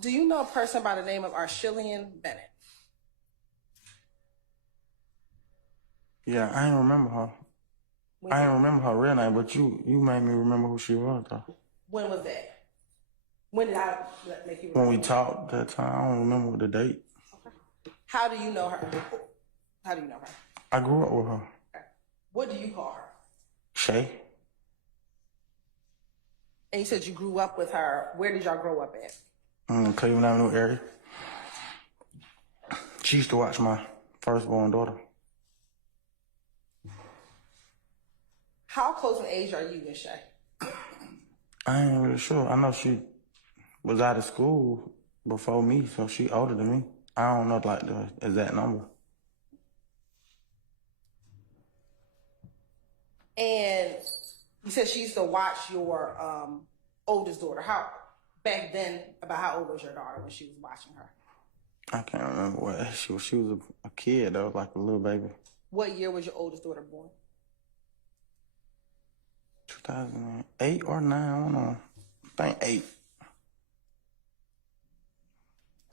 Do you know a person by the name of Arshillian Bennett? Yeah, I ain't remember her. I ain't remember her real name, but you made me remember who she was, though. When was that? When did I make you remember? When we talked that time, I don't remember the date. Okay. How do you know her? How do you know her? I grew up with her. Okay. What do you call her? Shay. And you said you grew up with her. Where did y'all grow up at? Cleveland Avenue area. She used to watch my firstborn daughter. How close in age are you and Shay? I ain't really sure. I know she was out of school before me, so she older than me. I don't know like the exact number. And you said she used to watch your oldest daughter. Back then, about how old was your daughter when she was watching her? I can't remember what age she was. She was a kid though, like a little baby. What year was your oldest daughter born? 2008 or 9, I don't know. I think 8.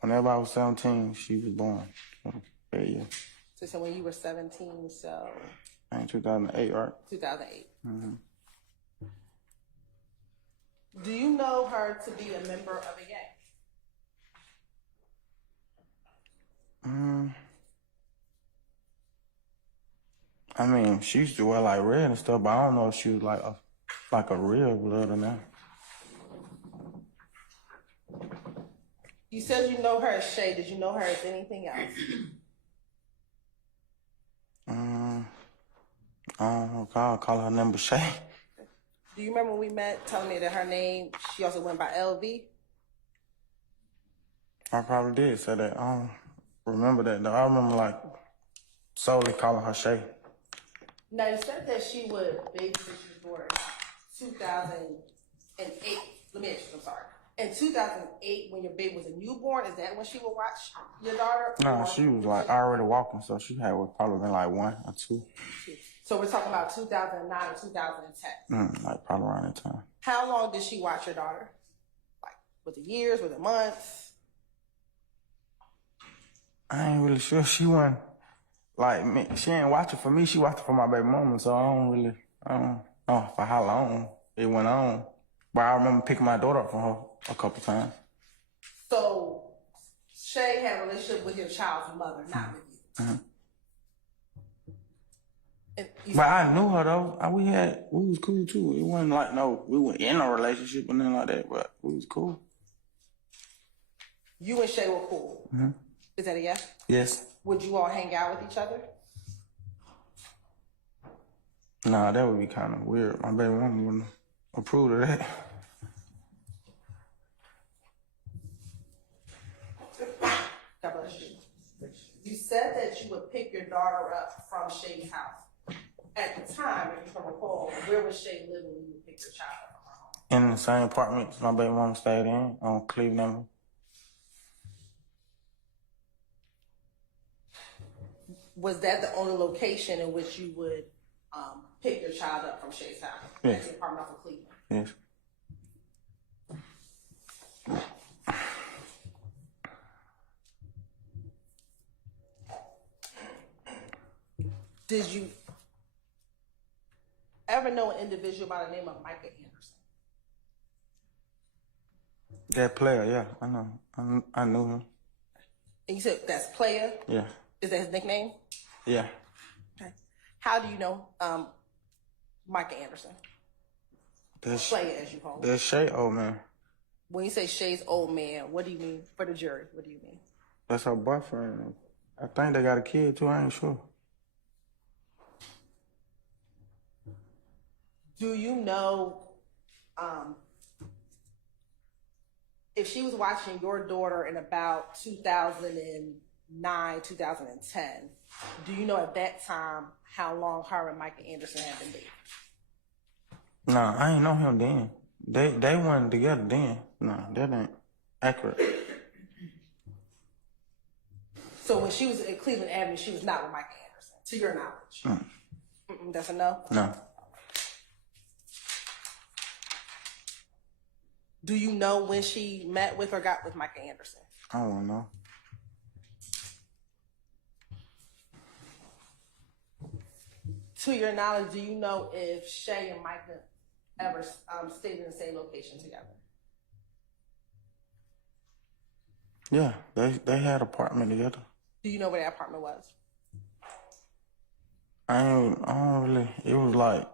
Whenever I was 17, she was born. Yeah. So when you were 17, so... I think 2008, right? 2008. Mm-hmm. Do you know her to be a member of a gang? I mean, she used to wear like red and stuff, but I don't know if she was like a real blood or not. You said you know her as Shay. Did you know her as anything else? I don't know. I'll call her number Shay. Do you remember when we met telling me that her name, she also went by LV? I probably did say that. I don't remember that though. I remember like solely calling her Shay. Now you said that she would babysit your daughter 2008. Let me ask you, I'm sorry. In 2008, when your baby was a newborn, is that when she would watch your daughter? No, she was like already walking, so she had probably been like 1 or 2. So we're talking about 2009 or 2010? Like probably around that time. How long did she watch your daughter? Like, was it years? Was it months? I ain't really sure. She wasn't like me. She ain't watching for me. She watching for my baby mama. So I don't know for how long it went on. But I remember picking my daughter up from her a couple times. So Shay had a relationship with your child's mother, not with you. Mm-hmm. But I knew her though. We was cool too. It wasn't like we were in a relationship or nothing like that, but we was cool. You and Shay were cool. Mm-hmm. Is that a yes? Yes. Would you all hang out with each other? Nah, that would be kind of weird. My baby mama wouldn't approve of that. God bless you. You said that you would pick your daughter up from Shay's house. At the time, if you can recall, where was Shay living when you picked your child up from her home? In the same apartment my baby mama stayed in on Cleveland Avenue. Was that the only location in which you would pick your child up from Shay's house? Yes. At the apartment off of Cleveland? Yes. Did you ever know an individual by the name of Mica Anderson? That Playa, yeah, I know. I knew him. And you said that's Playa? Yeah. Is that his nickname? Yeah. Okay. How do you know Mica Anderson? Playa, as you call him. That's Shay old man. When you say Shay's old man, what do you mean? For the jury, what do you mean? That's her boyfriend. I think they got a kid too, I ain't sure. Do you know if she was watching your daughter in about 2009, 2010, do you know at that time how long her and Mica Anderson had been dating? Nah, I ain't know him then. They weren't together then. Nah, that ain't accurate. So when she was at Cleveland Avenue, she was not with Mica Anderson, to your knowledge? That's a no? No. Do you know when she met with or got with Mica Anderson? I don't know. To your knowledge, do you know if Shay and Mica ever stayed in the same location together? Yeah, they had an apartment together. Do you know where that apartment was? I don't really. It was like,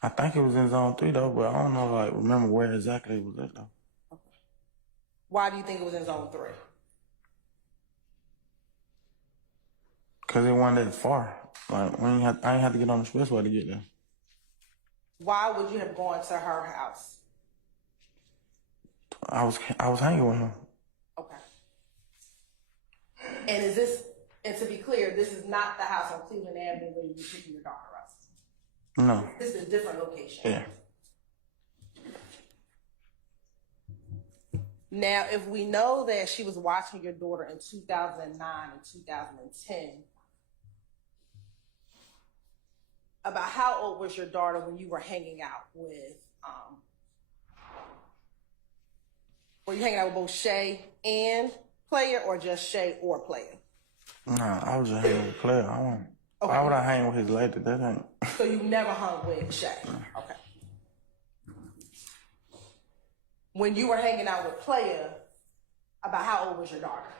I think it was in Zone 3 though, but I don't know, like, remember where exactly it was at though. Okay. Why do you think it was in Zone 3? Cause it wasn't that far. Like, I ain't have to get on the expressway to get there. Why would you have gone to her house? I was hanging with him. Okay. And to be clear, this is not the house on Cleveland Avenue where you were picking your daughter up. No. This is a different location. Yeah. Now, if we know that she was watching your daughter in 2009 and 2010, about how old was your daughter when you were hanging out with, were you hanging out with both Shay and Playa, or just Shay or Playa? Nah, I was just hanging with Playa. Okay. Why would I hang with his lady? That ain't. So you never hung with Shay? Okay. When you were hanging out with Playa, about how old was your daughter?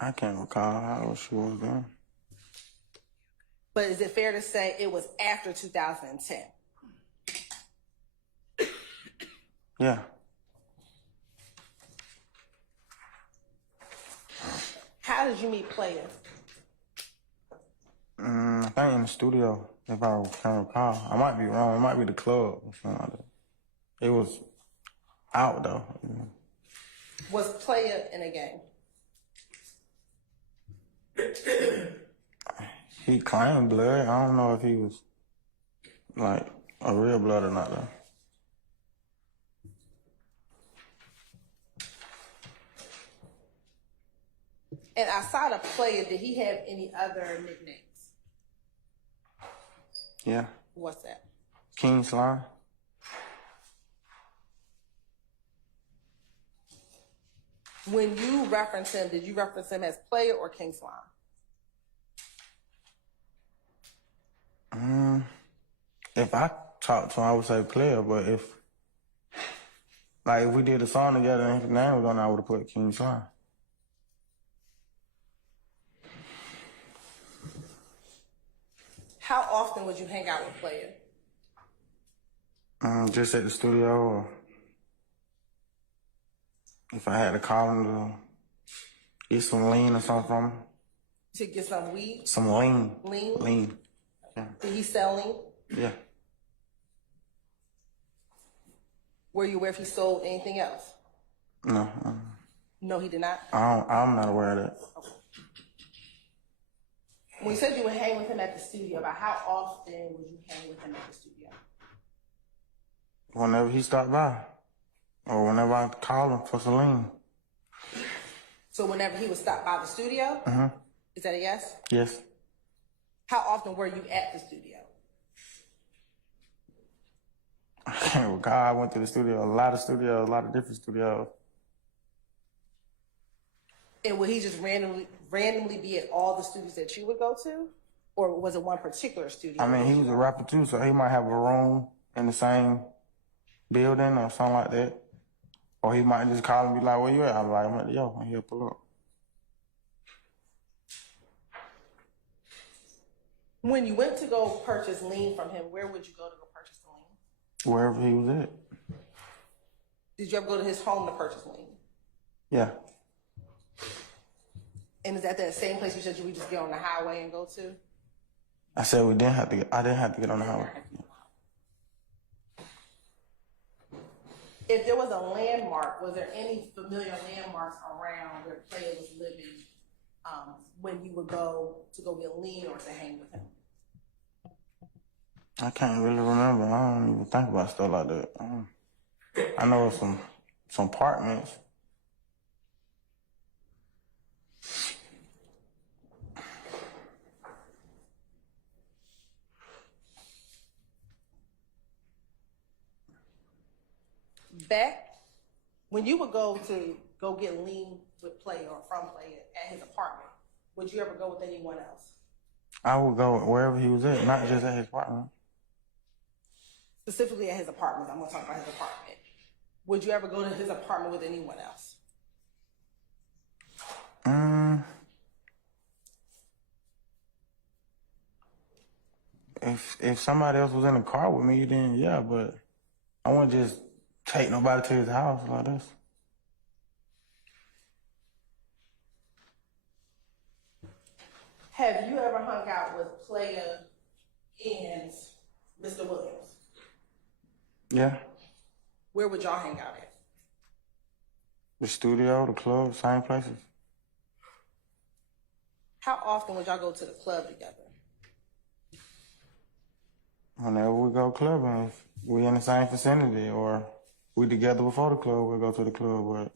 I can't recall how old she was then. But is it fair to say it was after 2010? Yeah. How did you meet Playa? I think in the studio, if I can recall. I might be wrong. It might be the club or something like that. It was out though. Was Playa in a gang? He claimed blood. I don't know if he was like a real blood or not though. And outside of Playa, did he have any other nicknames? Yeah. What's that? King Slime. When you reference him, did you reference him as Playa or King Slime? If I talked to him, I would say Player, but if we did a song together and his name was on it, I would have put King Slime. How often would you hang out with Playa? Just at the studio, or if I had to call him to get some lean or something from him. To get some weed? Some lean. Lean? Lean. Yeah. Did he sell lean? Yeah. Were you aware if he sold anything else? No. No, he did not? I'm not aware of that. Okay. When you said you would hang with him at the studio, about how often would you hang with him at the studio? Whenever he stopped by, or whenever I call him for some lean. So whenever he would stop by the studio? Is that a yes? Yes. How often were you at the studio? I can't recall. I went to the studio, a lot of different studios. And would he just randomly be at all the studios that you would go to? Or was it one particular studio? I mean, he was a rapper too, so he might have a room in the same building or something like that. Or he might just call and be like, where you at? I'm like, I'm at the yo, and he'll pull up. When you went to go purchase lean from him, where would you go to go purchase the lean? Wherever he was at. Did you ever go to his home to purchase lean? Yeah. And is that same place you said you would just get on the highway and go to? I said I didn't have to get on the highway. If there was a landmark, was there any familiar landmarks around where Playa was living when you would go to go get lean or to hang with him? I can't really remember. I don't even think about stuff like that. I know some apartments. back when you would go get lean with Playa or from Playa at his apartment, would you ever go with anyone else? I would go wherever he was at, not just at his apartment. Specifically at his apartment. I'm going to talk about his apartment. Would you ever go to his apartment with anyone else? If somebody else was in the car with me, then yeah, but I wouldn't just take nobody to his house like this. Have you ever hung out with Playa and Mr. Williams? Yeah. Where would y'all hang out at? The studio, the club, same places. How often would y'all go to the club together? Whenever we go clubbing, if we in the same vicinity or we together before the club, we'll go to the club, but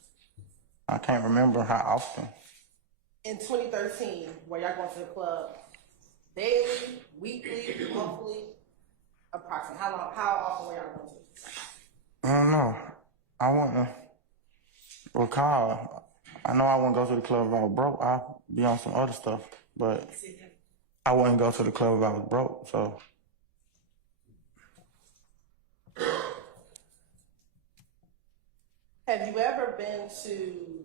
I can't remember how often. In 2013, were y'all going to the club daily, weekly, monthly, approximately? How often were y'all going to the club? I don't know. I wouldn't recall. I know I wouldn't go to the club if I was broke. I'd be on some other stuff, but I wouldn't go to the club if I was broke, so. Have you ever been to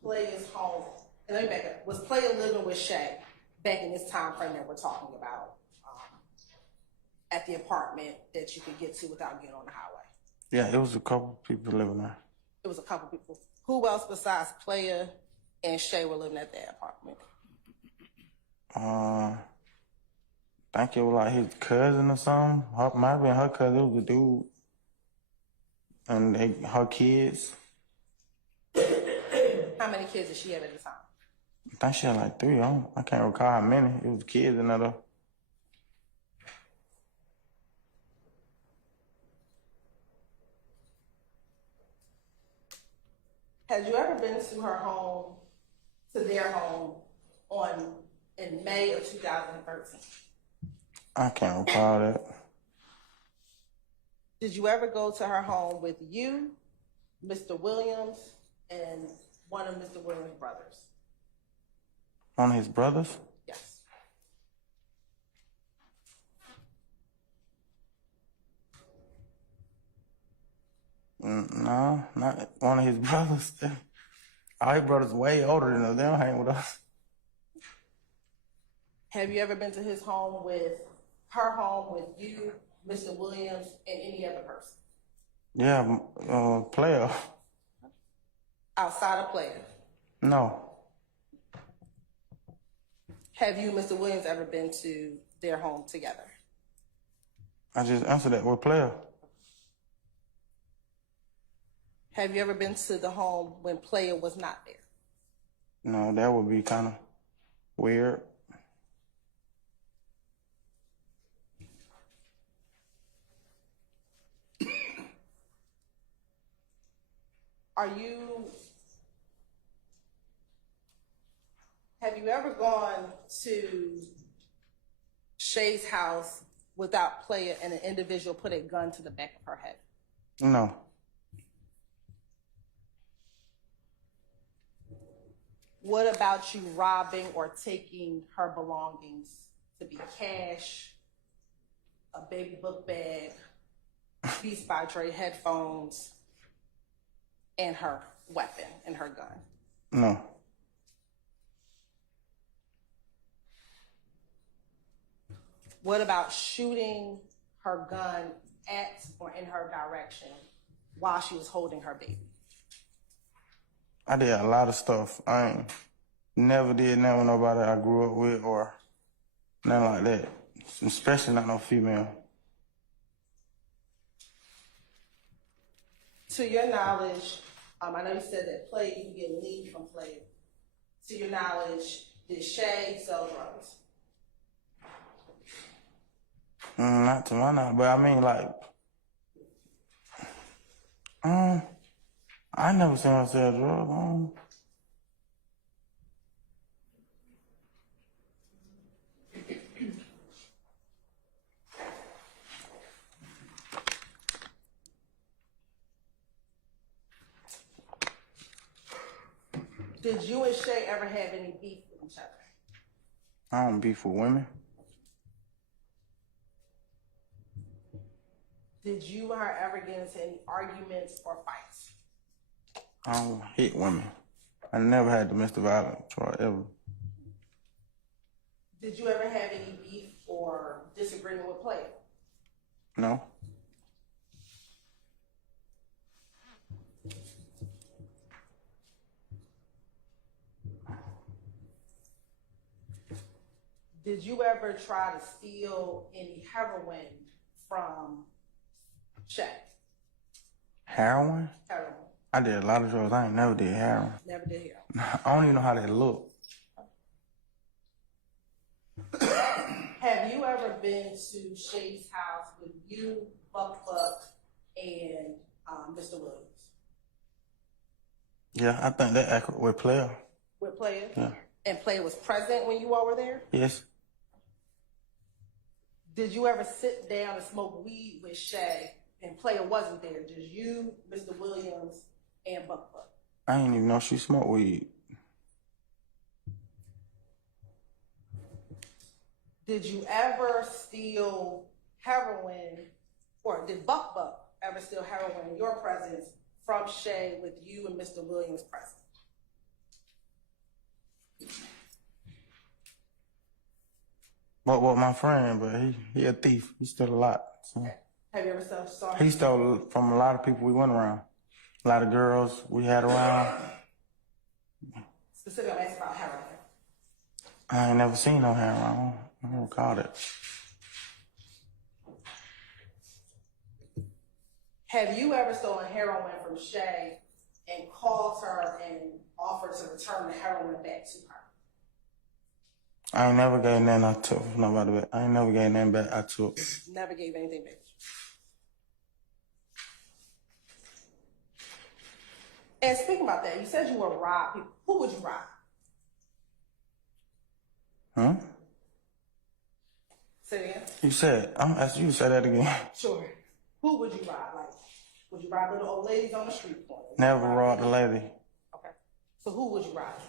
Playa's home? And let me back up. Was Playa living with Shay back in this time frame that we're talking about at the apartment that you could get to without getting on the highway? Yeah, it was a couple people living there. It was a couple people. Who else besides Playa and Shay were living at that apartment? I think it was like his cousin or something. Might have been her cousin. It was a dude. And her kids. How many kids did she have at the time? I think she had like 3. I can't recall how many. It was kids in there though. Had you ever been to their home in May of 2013? I can't recall that. Did you ever go to her home with you, Mr. Williams, and one of Mr. Williams' brothers? One of his brothers? Yes. No, not one of his brothers. All his brothers way older than us. They don't hang with us. Have you ever been to her home with you, Mr. Williams, and any other person? Yeah, Playa. Outside of Playa? No. Have you, Mr. Williams, ever been to their home together? I just answered that with Playa. Have you ever been to the home when Playa was not there? No, that would be kind of weird. Have you ever gone to Shay's house without Playa and an individual put a gun to the back of her head? No. What about you robbing or taking her belongings to be cash, a baby book bag, Beats by Dre headphones, and her weapon and her gun? No. What about shooting her gun at or in her direction while she was holding her baby? I did a lot of stuff. I ain't never did nothing with nobody I grew up with or nothing like that. Especially not no female. To your knowledge, I know you said that Playa, you get lead from Playa. To your knowledge, did Shay sell drugs? Not to my knowledge, but I mean, like, I never seen her sell drugs. Did you and Shay ever have any beef with each other? I don't beef with women. Did you and her ever get into any arguments or fights? I don't hit women. I never had domestic violence or ever. Did you ever have any beef or disagreement with Playa? No. Did you ever try to steal any heroin from Shay? Heroin? Heroin. I did a lot of drugs. I ain't never did heroin. Never did heroin. I don't even know how that look. Have you ever been to Shay's house with you, Buck, and Mr. Williams? Yeah, I think that accurate with Playa. With Playa? Yeah. And Playa was present when you all were there? Yes. Did you ever sit down and smoke weed with Shay and Playa wasn't there? Just you, Mr. Williams, and Buck? I didn't even know she smoked weed. Did you ever steal heroin, or did Buck ever steal heroin in your presence from Shay with you and Mr. Williams present? But with my friend, but he a thief. He stole a lot. So. Have you ever saw him? He stole from a lot of people we went around. A lot of girls we had around. Specifically, I'm asking about heroin. I ain't never seen no heroin. I don't recall it. Have you ever stolen heroin from Shay and called her and offered to return the heroin back to her? I ain't never gave nothing I took from nobody back. I ain't never gave nothing back I took. Never gave anything back. And speaking about that, you said you would rob people. Who would you rob? Huh? Say it again. You said, I'm asking you to say that again. Sure. Who would you rob? Like, would you rob little old ladies on the street corner? Never robbed a lady. Okay. So who would you rob?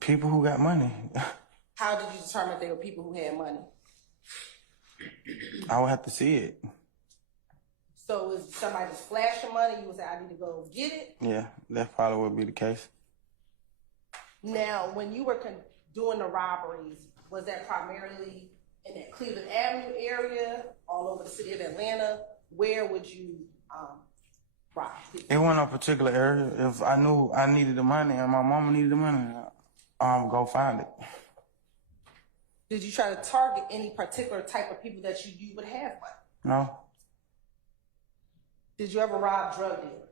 People who got money. How did you determine if they were people who had money? I would have to see it. So is somebody just flashing money, you would say, I need to go get it? Yeah, that probably would be the case. Now, when you were doing the robberies, was that primarily in that Cleveland Avenue area, all over the city of Atlanta? Where would you rob? It wasn't a particular area. If I knew I needed the money and my mama needed the money, go find it. Did you try to target any particular type of people that you knew would have money? No. Did you ever rob drug dealers?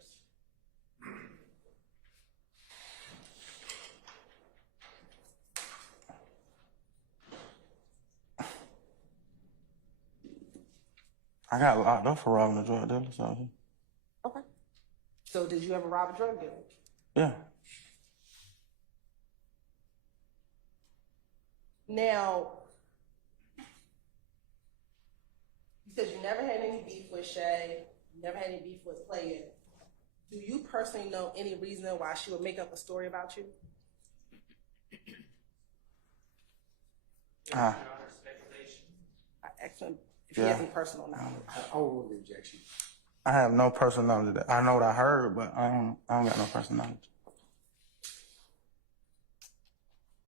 I got locked up for robbing a drug dealer, so. Okay. So did you ever rob a drug dealer? Yeah. Now, you said you never had any beef with Shay, you never had any beef with Playa. Do you personally know any reason why she would make up a story about you? Excellent. If he has any personal knowledge. I overrule the objection. I have no personal knowledge of that. I know what I heard, but I don't got no personal knowledge.